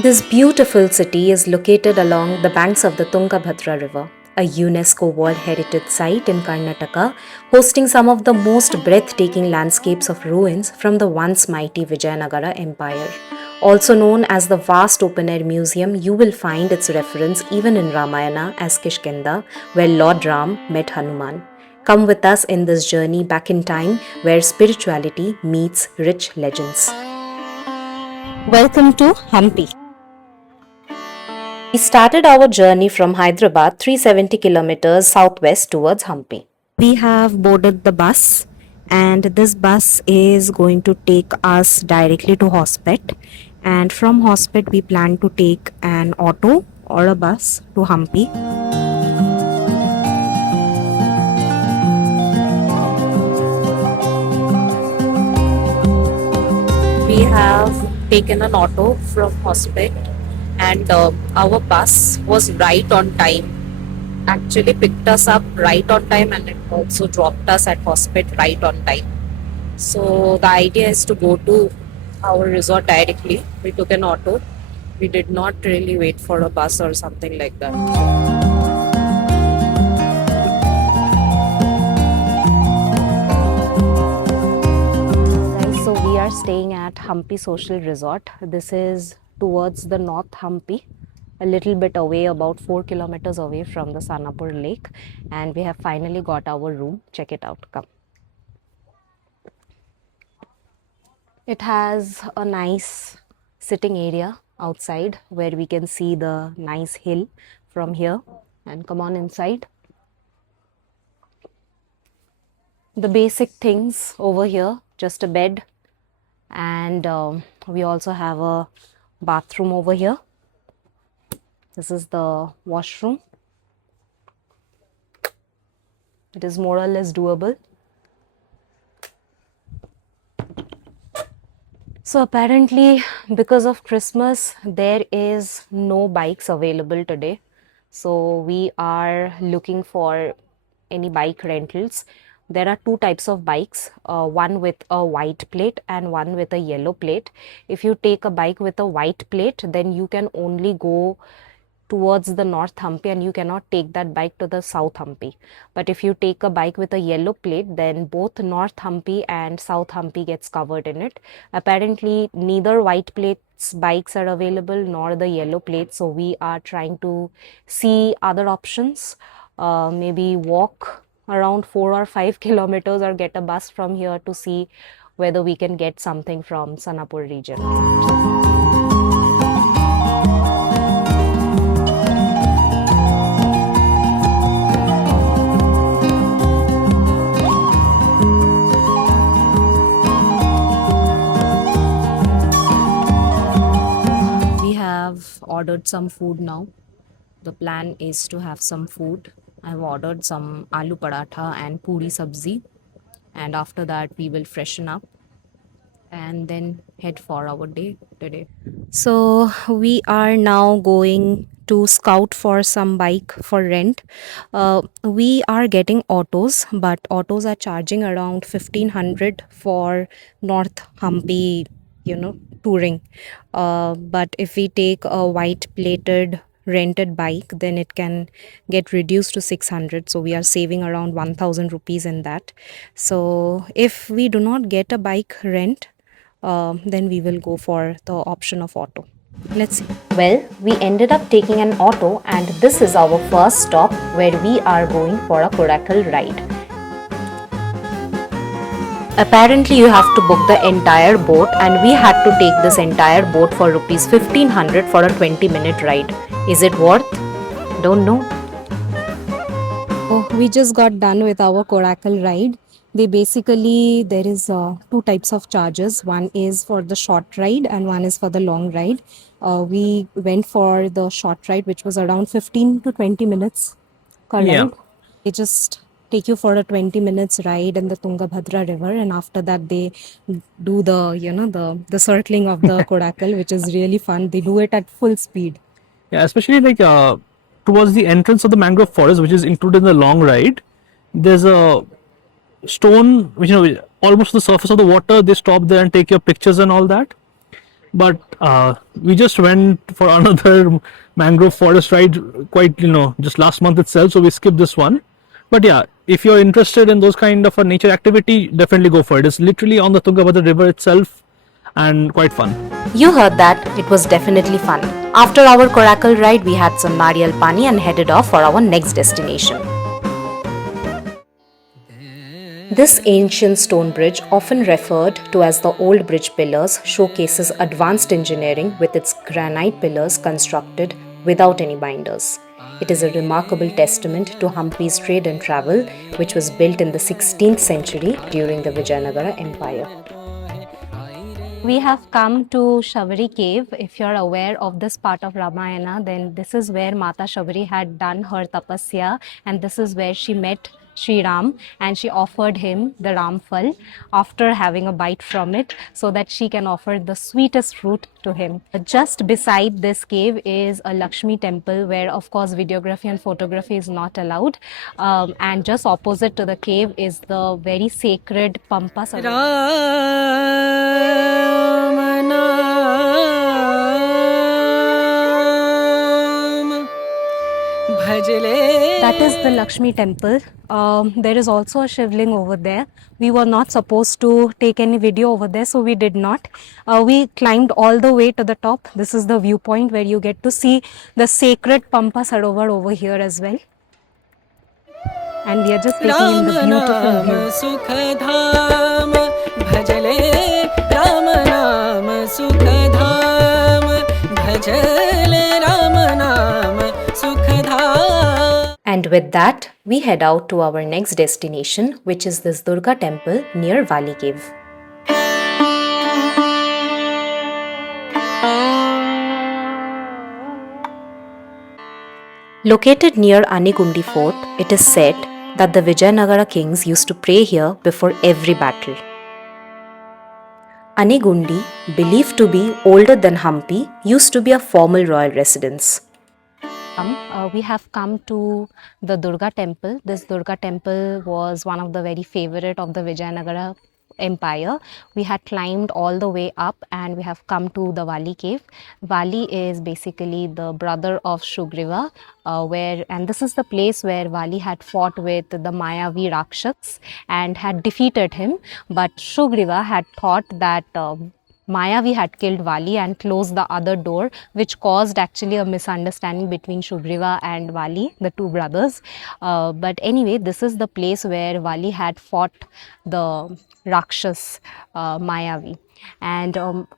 This beautiful city is located along the banks of the Tungabhadra River, a UNESCO World Heritage Site in Karnataka, hosting some of the most breathtaking landscapes of ruins from the once mighty Vijayanagar Empire. Also known as the vast open air museum, you will find its reference even in Ramayana as Kishkinda, where Lord Ram met Hanuman. Come with us in this journey back in time where spirituality meets rich legends. Welcome to Hampi. We started our journey from Hyderabad 370 kilometers southwest towards Hampi. We have boarded the bus and this bus is going to take us directly to Hospet, and from Hospet we plan to take an auto or a bus to Hampi. We have taken an auto from Hospet and our bus was right on time. Actually picked us up right on time and it also dropped us at Hospet right on time. So the idea is to go to our resort directly. We took an auto. We did not really wait for a bus or something like that. So we are staying at Hampi Social Resort. This is towards the North Hampi, a little bit away, about 4 kilometers away from the Sanapur Lake, and we have finally got our room. Check it out. Come. It has a nice sitting area outside where we can see the nice hill from here, and come on inside. The basic things over here, just a bed, and we also have a bathroom over here. This is the washroom. It is more or less doable. So apparently because of Christmas there is no bikes available today. So we are looking for any bike rentals. There are two types of bikes, one with a white plate and one with a yellow plate. If you take a bike with a white plate, then you can only go towards the North Hampi and you cannot take that bike to the South Hampi. But if you take a bike with a yellow plate, then both North Hampi and South Hampi gets covered in it. Apparently neither white plates bikes are available nor the yellow plate, so we are trying to see other options, maybe walk around 4 or 5 kilometers or get a bus from here to see whether we can get something from Sanapur region. We have ordered some food now. The plan is to have some food. I've ordered some aloo paratha and puri sabzi, and after that we will freshen up and then head for our day today. So we are now going to scout for some bike for rent. We are getting autos, but autos are charging around 1500 for North Hampi, touring. But if we take a white plated rented bike, then it can get reduced to 600, so we are saving around 1000 rupees in that. So if we do not get a bike rent, then we will go for the option of auto. Let's see. Well, we ended up taking an auto, and this is our first stop where we are going for a Coracle ride. Apparently you have to book the entire boat, and we had to take this entire boat for rupees 1500 for a 20-minute ride. Is it worth? Don't know. Oh, we just got done with our Coracle ride. There is two types of charges. One is for the short ride and one is for the long ride. We went for the short ride, which was around 15 to 20 minutes per ride. They just take you for a 20 minutes ride in the Tungabhadra river, and after that they do the circling of the Coracle, which is really fun. They do it at full speed. Yeah, especially like towards the entrance of the mangrove forest, which is included in the long ride, there's a stone which almost to the surface of the water. They stop there and take your pictures and all that. but we just went for another mangrove forest ride quite, just last month itself, so we skipped this one. But yeah, if you're interested in those kind of a nature activity, definitely go for it. It's literally on the Tungabhadra river itself and quite fun. You heard that, it was definitely fun. After our Coracle ride, we had some Nariyal Pani and headed off for our next destination. This ancient stone bridge, often referred to as the Old Bridge Pillars, showcases advanced engineering with its granite pillars constructed without any binders. It is a remarkable testament to Hampi's trade and travel, which was built in the 16th century during the Vijayanagar Empire. We have come to Shabari Cave. If you're aware of this part of Ramayana, then this is where Mata Shabari had done her tapasya, and this is where she met Shri Ram, and she offered him the Ram Phal after having a bite from it so that she can offer the sweetest fruit to him. Just beside this cave is a Lakshmi temple where, of course, videography and photography is not allowed. And just opposite to the cave is the very sacred Pampa That is the Lakshmi temple. There is also a Shivling over there. We were not supposed to take any video over there, so we did not. We climbed all the way to the top. This is the viewpoint where you get to see the sacred Pampa Sarovar over here as well. And we are just taking in the beautiful view. And with that, we head out to our next destination, which is this Durga Temple near Vali Cave. Located near Anegundi Fort, it is said that the Vijayanagara kings used to pray here before every battle. Anegundi, believed to be older than Hampi, used to be a formal royal residence. We have come to the Durga Temple. This Durga Temple was one of the very favorite of the Vijayanagara Empire. We had climbed all the way up and we have come to the Vali Cave. Vali is basically the brother of Sugriva, and this is the place where Vali had fought with the Mayavi Rakshas and had defeated him. But Sugriva had thought that Mayavi had killed Vali and closed the other door, which caused actually a misunderstanding between Sugriva and Vali, the two brothers. But anyway, this is the place where Vali had fought the Rakshas Mayavi. And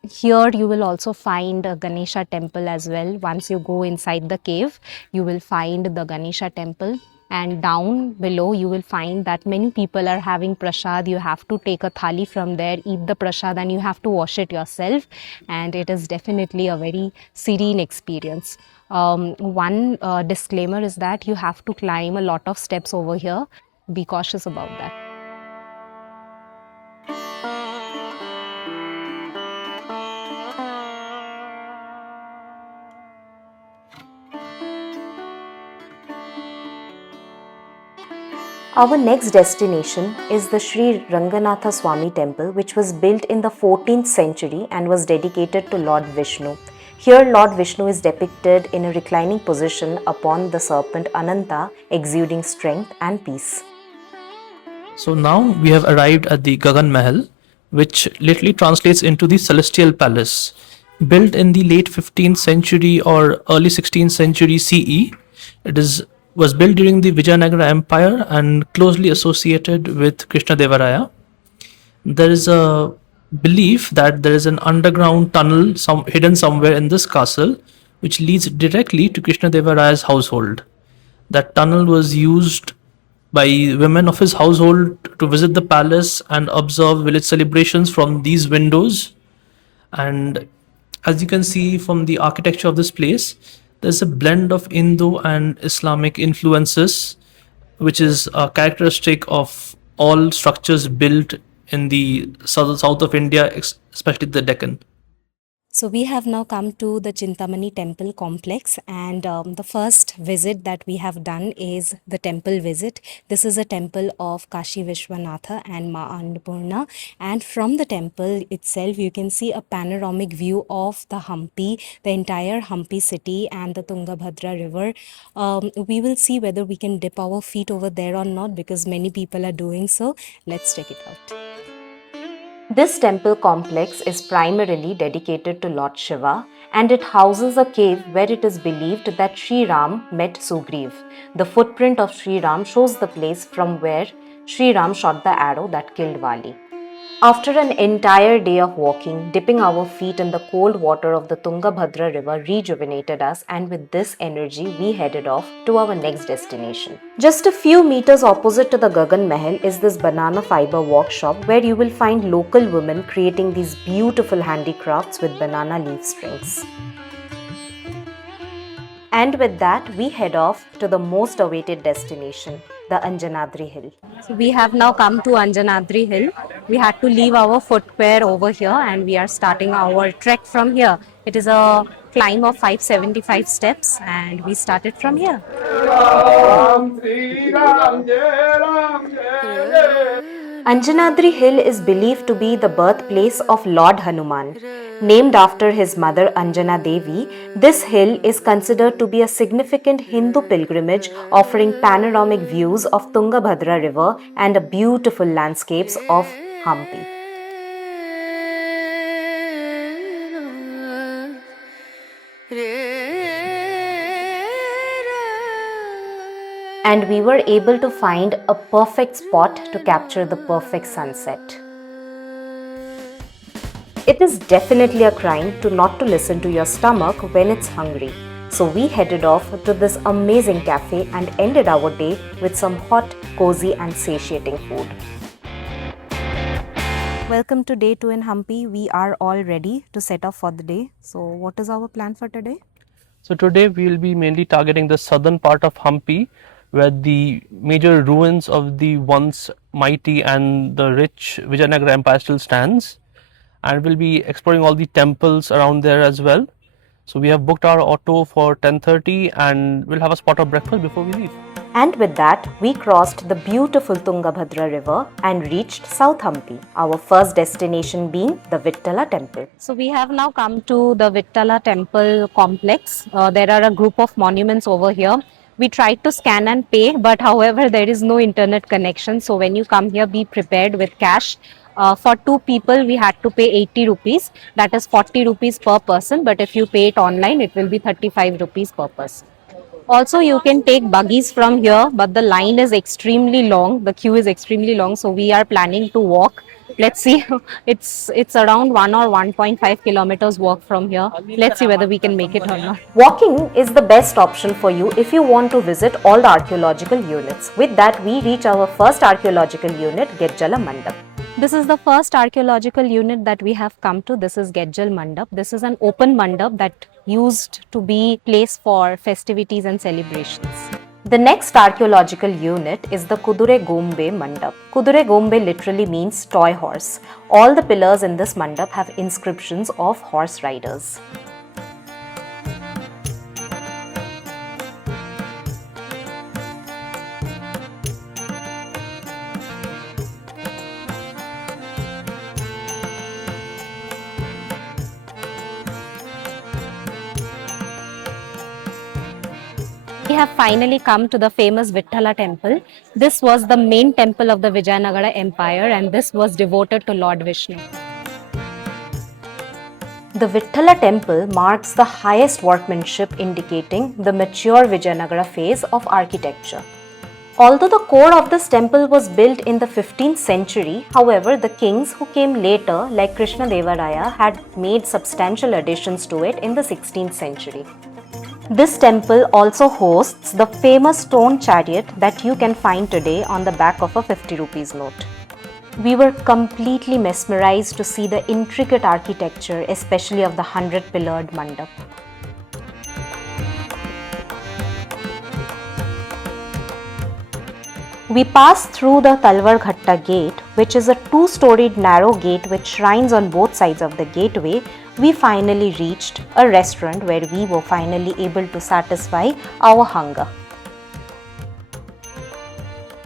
here you will also find a Ganesha temple as well. Once you go inside the cave, you will find the Ganesha temple. And down below you will find that many people are having prasad. You have to take a thali from there, eat the prasad, and you have to wash it yourself. And it is definitely a very serene experience. One disclaimer is that you have to climb a lot of steps over here. Be cautious about that. Our next destination is the Shri Ranganatha Swami Temple, which was built in the 14th century and was dedicated to Lord Vishnu. Here, Lord Vishnu is depicted in a reclining position upon the serpent Ananta, exuding strength and peace. So now we have arrived at the Gagan Mahal, which literally translates into the Celestial Palace. Built in the late 15th century or early 16th century CE, was built during the Vijayanagara Empire and closely associated with Krishna Devaraya. There is a belief that there is an underground tunnel hidden somewhere in this castle, which leads directly to Krishna Devaraya's household. That tunnel was used by women of his household to visit the palace and observe village celebrations from these windows. And as you can see from the architecture of this place, there's a blend of Indo and Islamic influences, which is a characteristic of all structures built in the south of India, especially the Deccan. So we have now come to the Chintamani Temple Complex, and the first visit that we have done is the temple visit. This is a temple of Kashi Vishwanatha and Ma Annapurna, and from the temple itself you can see a panoramic view of the Hampi, the entire Hampi city and the Tungabhadra river. We will see whether we can dip our feet over there or not, because many people are doing so. Let's check it out. This temple complex is primarily dedicated to Lord Shiva, and it houses a cave where it is believed that Sri Ram met Sugriv. The footprint of Sri Ram shows the place from where Sri Ram shot the arrow that killed Vali. After an entire day of walking, dipping our feet in the cold water of the Tungabhadra river rejuvenated us, and with this energy, we headed off to our next destination. Just a few meters opposite to the Gagan Mahal is this banana fiber workshop where you will find local women creating these beautiful handicrafts with banana leaf strings. And with that, we head off to the most awaited destination, the Anjanadri Hill. So we have now come to Anjanadri Hill. We had to leave our footwear over here and we are starting our trek from here. It is a climb of 575 steps and we started from here. Anjanadri Hill is believed to be the birthplace of Lord Hanuman. Named after his mother Anjana Devi, this hill is considered to be a significant Hindu pilgrimage offering panoramic views of Tungabhadra river and a beautiful landscapes of Hampi. And we were able to find a perfect spot to capture the perfect sunset. It is definitely a crime to not to listen to your stomach when it's hungry. So we headed off to this amazing cafe and ended our day with some hot, cozy and satiating food. Welcome to day 2 in Hampi. We are all ready to set off for the day. So what is our plan for today? So today we will be mainly targeting the southern part of Hampi, where the major ruins of the once mighty and the rich Vijayanagar Empire still stands, and we'll be exploring all the temples around there as well. So we have booked our auto for 10:30 and we'll have a spot of breakfast before we leave. And with that, we crossed the beautiful Tungabhadra river and reached South Hampi, our first destination being the Vitthala Temple. So we have now come to the Vitthala Temple Complex. There are a group of monuments over here. We tried to scan and pay, but however, there is no internet connection. So when you come here, be prepared with cash. For 2 people, we had to pay 80 rupees. That is 40 rupees per person. But if you pay it online, it will be 35 rupees per person. Also, you can take buggies from here, but the line is extremely long. The queue is extremely long, so we are planning to walk. Let's see. It's around 1 or 1.5 kilometers walk from here. Let's see whether we can make it or not. Walking is the best option for you if you want to visit all the archaeological units. With that, we reach our first archaeological unit, Gedjala Mandap. This is the first archaeological unit that we have come to. This is Gedjal Mandap. This is an open mandap that used to be place for festivities and celebrations. The next archaeological unit is the Kudure Gombe Mandap. Kudure Gombe literally means toy horse. All the pillars in this mandap have inscriptions of horse riders. We have finally come to the famous Vitthala Temple. This was the main temple of the Vijayanagar Empire and this was devoted to Lord Vishnu. The Vitthala Temple marks the highest workmanship indicating the mature Vijayanagara phase of architecture. Although the core of this temple was built in the 15th century, however, the kings who came later, like Krishna Devaraya, had made substantial additions to it in the 16th century. This temple also hosts the famous stone chariot that you can find today on the back of a 50 rupees note. We were completely mesmerized to see the intricate architecture, especially of the 100-pillared mandap. We passed through the Talwar Ghatta gate, which is a 2-storied narrow gate with shrines on both sides of the gateway, we finally reached a restaurant where we were finally able to satisfy our hunger.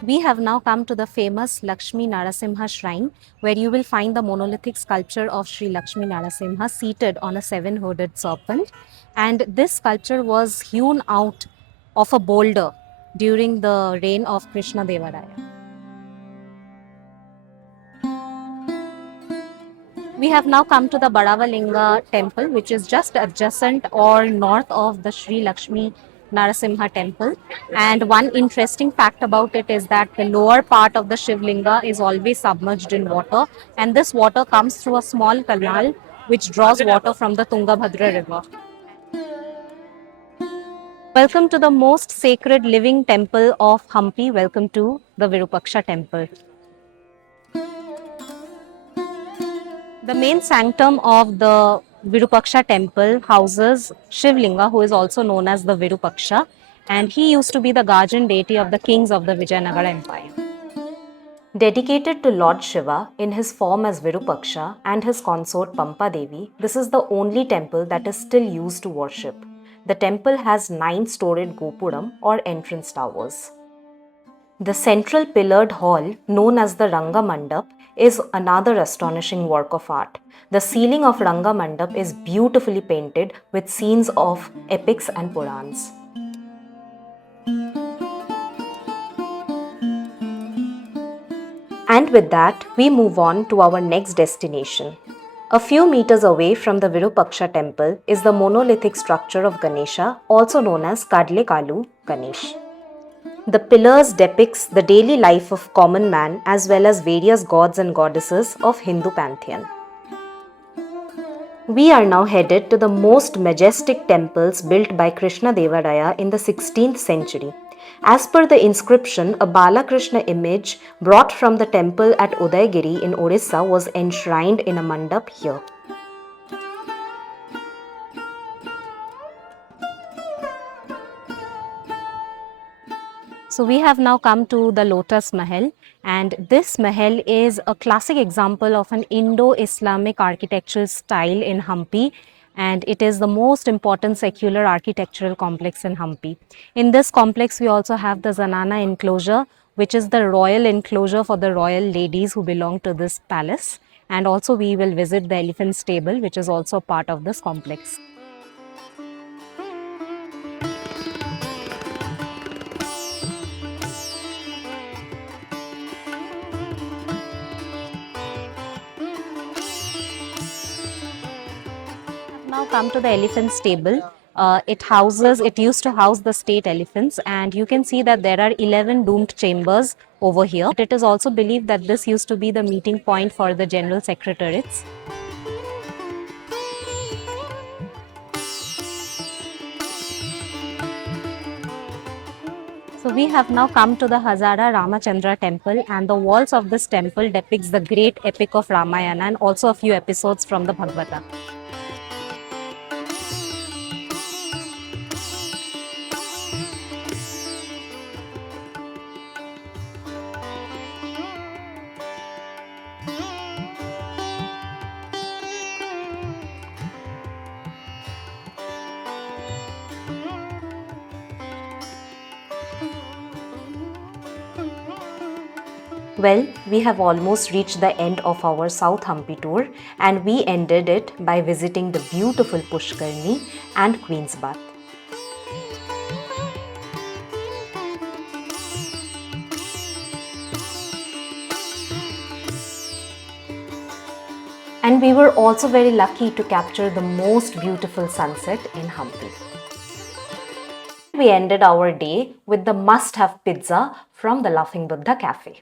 We have now come to the famous Lakshmi Narasimha Shrine, where you will find the monolithic sculpture of Sri Lakshmi Narasimha seated on a seven-hooded serpent. And this sculpture was hewn out of a boulder during the reign of Krishna Devaraya. We have now come to the Badavi Linga temple, which is just adjacent or north of the Sri Lakshmi Narasimha temple. And one interesting fact about it is that the lower part of the Shiv Linga is always submerged in water, and this water comes through a small canal which draws water from the Tungabhadra river. Welcome to the most sacred living temple of Hampi. Welcome to the Virupaksha Temple. The main sanctum of the Virupaksha temple houses Shiv Linga, who is also known as the Virupaksha, and he used to be the guardian deity of the kings of the Vijayanagar Empire. Dedicated to Lord Shiva in his form as Virupaksha and his consort Pampa Devi, this is the only temple that is still used to worship. The temple has 9-storied Gopuram or entrance towers. The central pillared hall, known as the Ranga Mandap, is another astonishing work of art. The ceiling of Ranga Mandap is beautifully painted with scenes of epics and Purans. And with that, we move on to our next destination. A few meters away from the Virupaksha temple is the monolithic structure of Ganesha, also known as Kadale Kalu Ganesha. The pillars depicts the daily life of common man as well as various gods and goddesses of Hindu pantheon. We are now headed to the most majestic temples built by Krishna Devaraya in the 16th century. As per the inscription, a Balakrishna image brought from the temple at Udaygiri in Orissa was enshrined in a mandap here. So we have now come to the Lotus Mahal, and this Mahal is a classic example of an Indo-Islamic architectural style in Hampi, and it is the most important secular architectural complex in Hampi. In this complex, we also have the Zanana enclosure, which is the royal enclosure for the royal ladies who belong to this palace. And also we will visit the elephant stable, which is also part of this complex. Now come to the elephant stable. It used to house the state elephants, and you can see that there are 11 doomed chambers over here. It is also believed that this used to be the meeting point for the general secretariats. So we have now come to the Hazara Ramachandra temple, and the walls of this temple depicts the great epic of Ramayana and also a few episodes from the Bhagavata. Well, we have almost reached the end of our South Hampi tour, and we ended it by visiting the beautiful Pushkarani and Queen's Bath. And we were also very lucky to capture the most beautiful sunset in Hampi. We ended our day with the must-have pizza from the Laughing Buddha Cafe.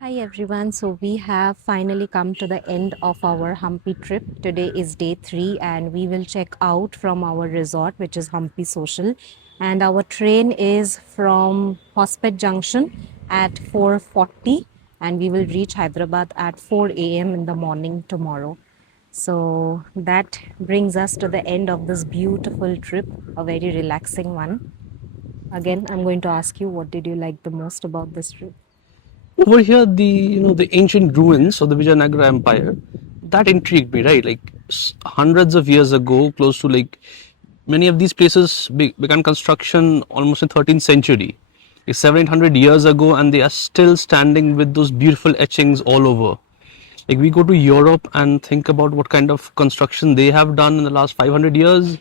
Hi everyone, so we have finally come to the end of our Hampi trip. Today is day 3 and we will check out from our resort, which is Hampi Social, and our train is from Hospet Junction at 4:40 and we will reach Hyderabad at 4 a.m. in the morning tomorrow. So that brings us to the end of this beautiful trip, a very relaxing one. Again, I'm going to ask you, what did you like the most about this trip? Over here, the ancient ruins of the Vijayanagar Empire, that intrigued me, right? Like hundreds of years ago, close to like many of these places began construction almost in 13th century, like 700 years ago, and they are still standing with those beautiful etchings all over. Like we go to Europe and think about what kind of construction they have done in the last 500 years,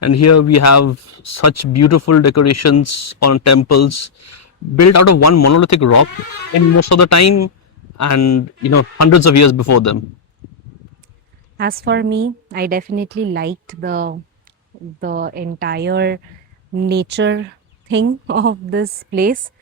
and here we have such beautiful decorations on temples built out of one monolithic rock in most of the time, and hundreds of years before them. As for me, I definitely liked the entire nature thing of this place.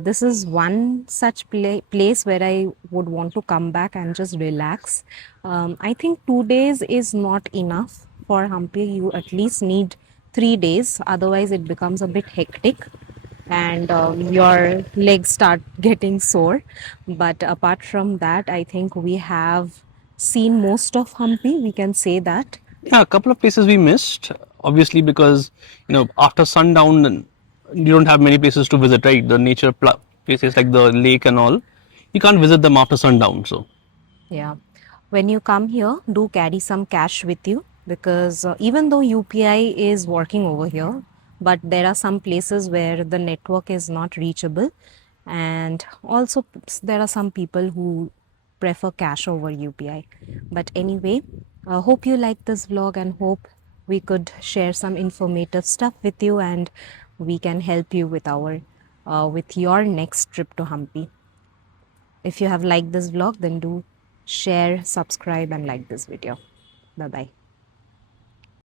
This is one such place where I would want to come back and just relax. I think 2 days is not enough for Hampi. You at least need 3 days, otherwise, it becomes a bit hectic and your legs start getting sore. But apart from that, I think we have seen most of Hampi, we can say that. Yeah, a couple of places we missed, obviously, because after sundown, you don't have many places to visit, right? The nature places like the lake and all, you can't visit them after sundown. So Yeah. When you come here, do carry some cash with you because even though UPI is working over here, but there are some places where the network is not reachable. And also, there are some people who prefer cash over UPI. But anyway, hope you like this vlog and hope we could share some informative stuff with you and we can help you with with your next trip to Hampi. If you have liked this vlog, then do share, subscribe, and like this video. Bye bye.